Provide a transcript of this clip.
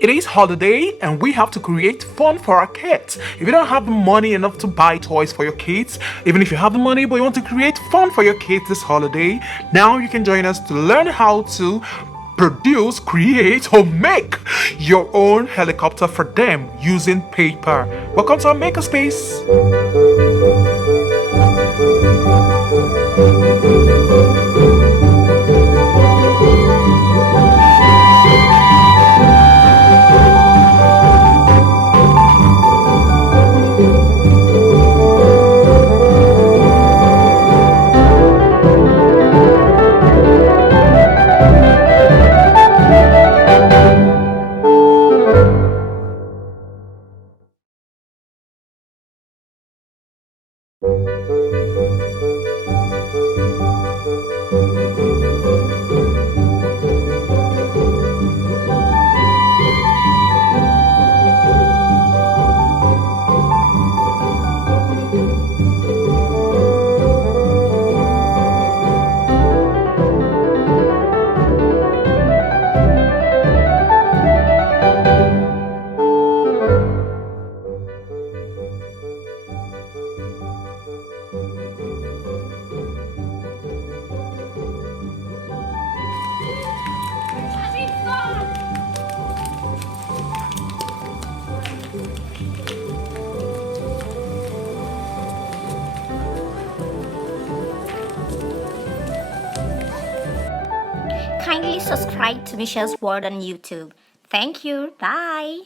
It is holiday and we have to create fun for our kids. If you don't have the money enough to buy toys for your kids, even if you have the money but you want to create fun for your kids this holiday, now you can join us to learn how to produce, create, or make your own helicopter for them using paper. Welcome to our Makerspace. Kindly subscribe to Michelle's World on YouTube. Thank you. Bye.